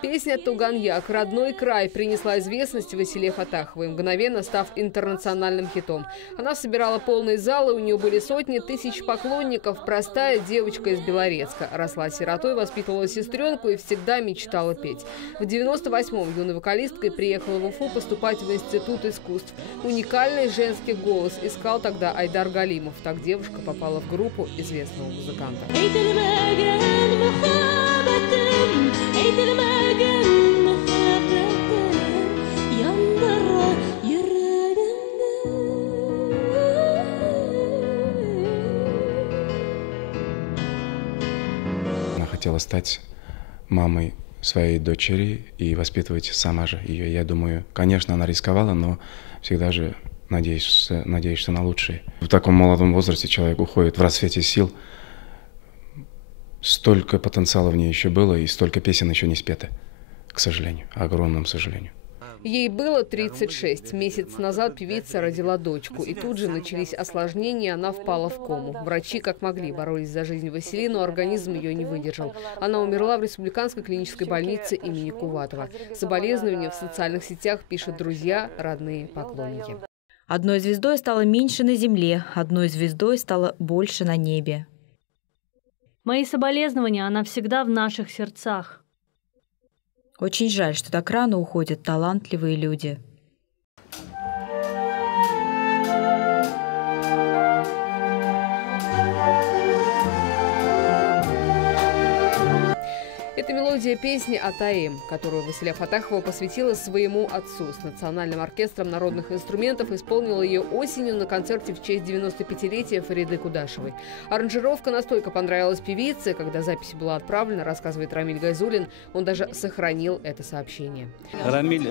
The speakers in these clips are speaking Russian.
Песня «Туган-як» «Родной край» принесла известность Василе Фаттаховой, мгновенно став интернациональным хитом. Она собирала полные залы, у нее были сотни тысяч поклонников. Простая девочка из Белорецка. Росла сиротой, воспитывала сестренку и всегда мечтала петь. В 98-м юной вокалисткой приехала в Уфу поступать в Институт искусств. Уникальный женский голос искал тогда Айдар Галимов. Так девушка попала в группу известного музыканта. Она хотела стать мамой своей дочери и воспитывать сама же ее. Я думаю, конечно, она рисковала, но всегда же надеешься на лучшее. В таком молодом возрасте человек уходит в расцвете сил. Столько потенциала в ней еще было, и столько песен еще не спето, к сожалению, огромному сожалению. Ей было 36. Месяц назад певица родила дочку, и тут же начались осложнения, она впала в кому. Врачи как могли боролись за жизнь Васили, но организм ее не выдержал. Она умерла в Республиканской клинической больнице имени Куватова. Соболезнования в социальных сетях пишут друзья, родные, поклонники. Одной звездой стало меньше на земле, одной звездой стало больше на небе. Мои соболезнования, она всегда в наших сердцах. Очень жаль, что так рано уходят талантливые люди. Это мелодия песни «Атаим», которую Василя Фаттахова посвятила своему отцу. С Национальным оркестром народных инструментов исполнила ее осенью на концерте в честь 95-летия Фариды Кудашевой. Аранжировка настолько понравилась певице, когда запись была отправлена, рассказывает Рамиль Гайзулин, он даже сохранил это сообщение. Рамиль,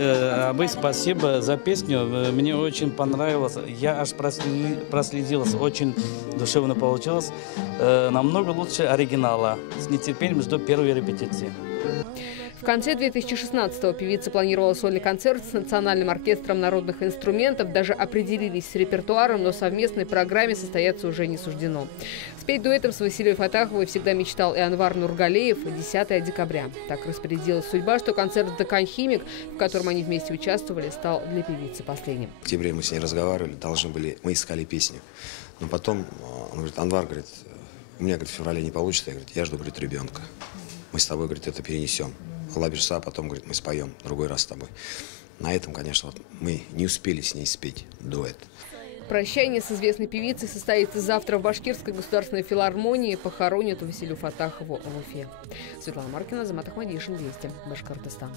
спасибо за песню. Мне очень понравилось. Я аж проследилась. Очень душевно получилось. Намного лучше оригинала. С нетерпением жду первой репетиции. В конце 2016-го певица планировала сольный концерт с Национальным оркестром народных инструментов. Даже определились с репертуаром, но совместной программе состояться уже не суждено. Спеть дуэтом с Василией Фаттаховой всегда мечтал и Анвар Нургалеев. 10 декабря. Так распорядилась судьба, что концерт «Дакан Химик», в котором они вместе участвовали, стал для певицы последним. В октябре мы с ней разговаривали, мы искали песню. Но потом, он говорит, Анвар, говорит, у меня, говорит, в феврале не получится. Я, говорит, я жду, говорит, ребенка. Мы с тобой, говорит, это перенесем. Лаберса, потом, говорит, мы споем другой раз с тобой. На этом, конечно, вот мы не успели с ней спеть дуэт. Прощание с известной певицей состоится завтра в Башкирской государственной филармонии. Похоронят Василию Фаттахову в Уфе. Светлана Маркина, Азамат Ахмадишин, Вести, Башкортостан.